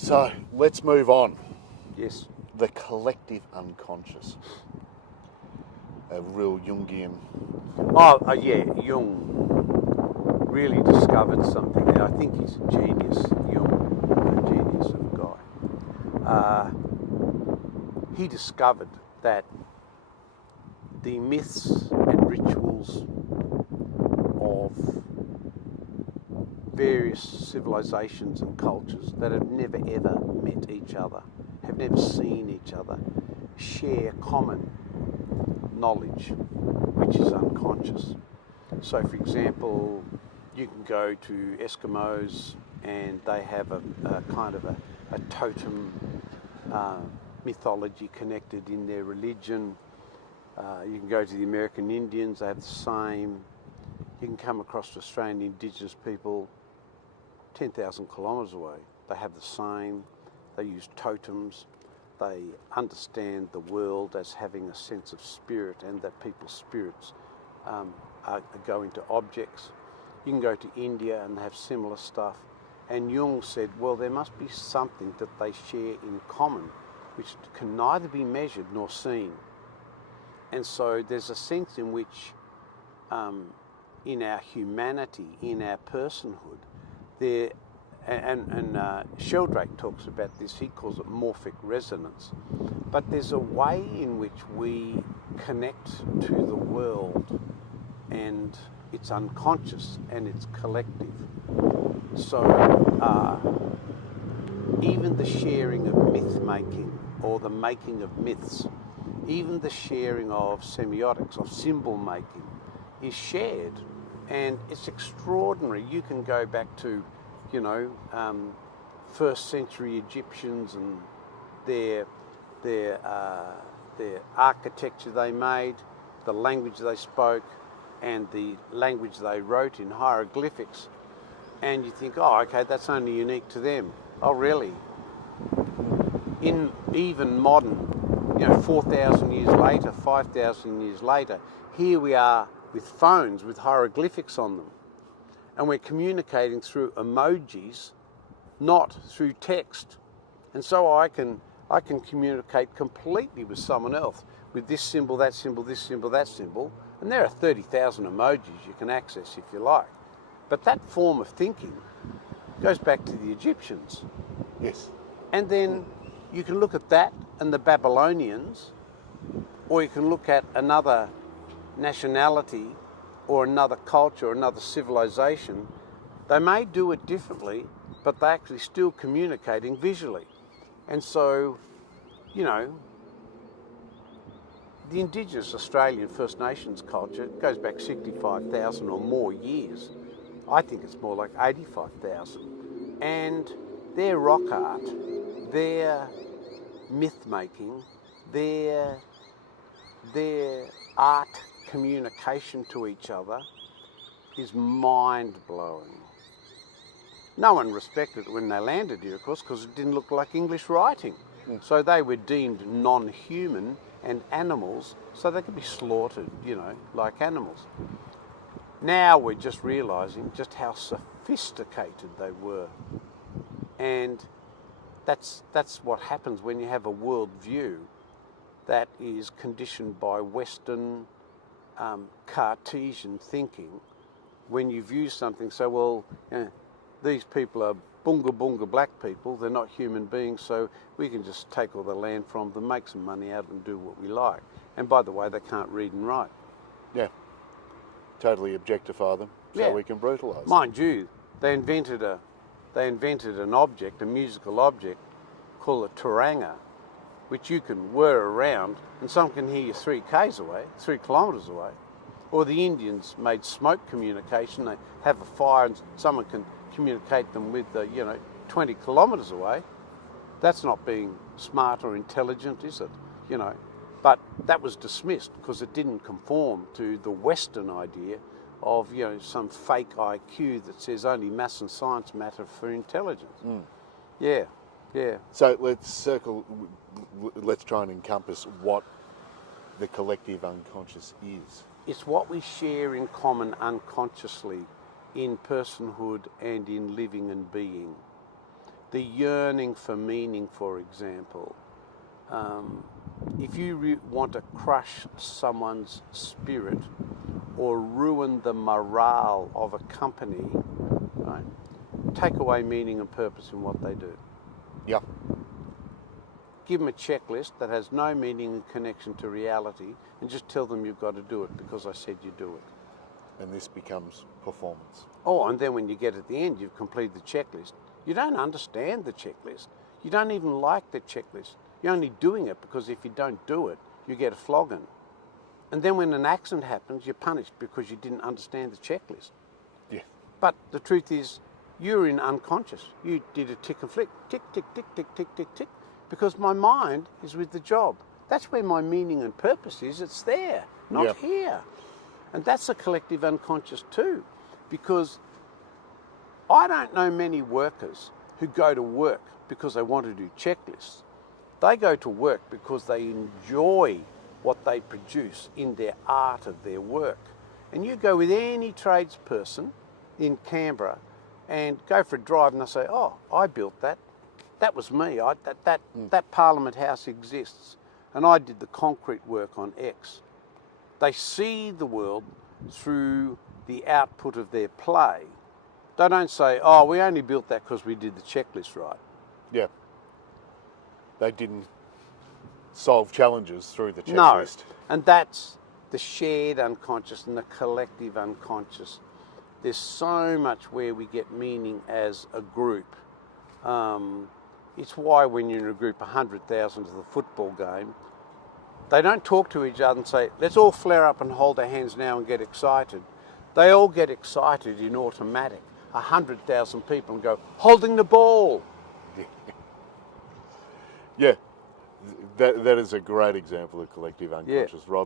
So let's move on. Yes. The collective unconscious. A real Jungian. Yeah, Jung really discovered something there. I think he's a genius, Jung, a genius of a guy. He discovered that the myths and rituals of various civilizations and cultures that have never ever met each other, have never seen each other, share common knowledge which is unconscious. So for example, you can go to Eskimos and they have a kind of a totem mythology connected in their religion. You can go to the American Indians, they have the same. You can come across Australian Indigenous people 10,000 kilometres away. They have the same. They use totems. They understand the world as having a sense of spirit, and that people's spirits go into objects. You can go to India and they have similar stuff. And Jung said, well, there must be something that they share in common which can neither be measured nor seen. And so there's a sense in which in our humanity, in our personhood, there, and Sheldrake talks about this, he calls it morphic resonance, but there's a way in which we connect to the world, and it's unconscious and it's collective. So even the sharing of myth making, or the making of myths, even the sharing of semiotics, of symbol making, is shared, and it's extraordinary. You can go back to, first century Egyptians and their architecture they made, the language they spoke, and the language they wrote in hieroglyphics, and you think, oh, okay, that's only unique to them. Oh, really? In even modern, 4,000 years later, 5,000 years later, here we are with phones with hieroglyphics on them, and we're communicating through emojis, not through text. And so I can communicate completely with someone else with this symbol, that symbol, this symbol, that symbol, and there are 30,000 emojis you can access if you like. But that form of thinking goes back to the Egyptians. Yes. And then you can look at that and the Babylonians, or you can look at another nationality or another culture or another civilization. They may do it differently, but they're actually still communicating visually. And so, the Indigenous Australian First Nations culture goes back 65,000 or more years. I think it's more like 85,000. And their rock art, their myth making, their art communication to each other is mind-blowing. No one respected it when they landed here, of course, because it didn't look like English writing. So they were deemed non-human and animals, so they could be slaughtered, like animals. Now we're just realising just how sophisticated they were. And that's what happens when you have a world view that is conditioned by Western Cartesian thinking. When you view something, so, well, these people are bunga bunga black people, they're not human beings, so we can just take all the land from them, make some money out of them, and do what we like. And by the way, they can't read and write. Yeah. Totally objectify them, so we can brutalise them. Mind you, they invented an object, a musical object, called a turanga, which you can whir around, and someone can hear you 3 k's away, 3 kilometres away. Or the Indians made smoke communication. They have a fire and someone can communicate them with, 20 kilometres away. That's not being smart or intelligent, is it? But that was dismissed because it didn't conform to the Western idea of, some fake IQ that says only maths and science matter for intelligence. Yeah. So let's try and encompass what the collective unconscious is. It's what we share in common unconsciously in personhood and in living and being. The yearning for meaning, for example. If you want to crush someone's spirit or ruin the morale of a company, right, take away meaning and purpose in what they do. Yeah. Give them a checklist that has no meaning and connection to reality, and just tell them you've got to do it because I said you do it. And this becomes performance. Oh, and then when you get at the end, you've completed the checklist. You don't understand the checklist. You don't even like the checklist. You're only doing it because if you don't do it, you get a flogging. And then when an accident happens, you're punished because you didn't understand the checklist. Yeah. But the truth is, you're in unconscious. You did a tick and flick, tick, tick, tick, tick, tick, tick, tick, because my mind is with the job. That's where my meaning and purpose is. It's there, not here. And that's a collective unconscious too, because I don't know many workers who go to work because they want to do checklists. They go to work because they enjoy what they produce in their art of their work. And you go with any tradesperson in Canberra and go for a drive and they say, oh, I built that. That was me. That Parliament House exists. And I did the concrete work on X. They see the world through the output of their play. They don't say, oh, we only built that because we did the checklist right. Yeah. They didn't solve challenges through the checklist. No, and that's the shared unconscious and the collective unconscious. There's so much where we get meaning as a group. It's why when you're in a group 100,000 to the football game, they don't talk to each other and say, let's all flare up and hold our hands now and get excited. They all get excited in automatic. 100,000 people and go, holding the ball. Yeah, that is a great example of collective unconscious, Rob.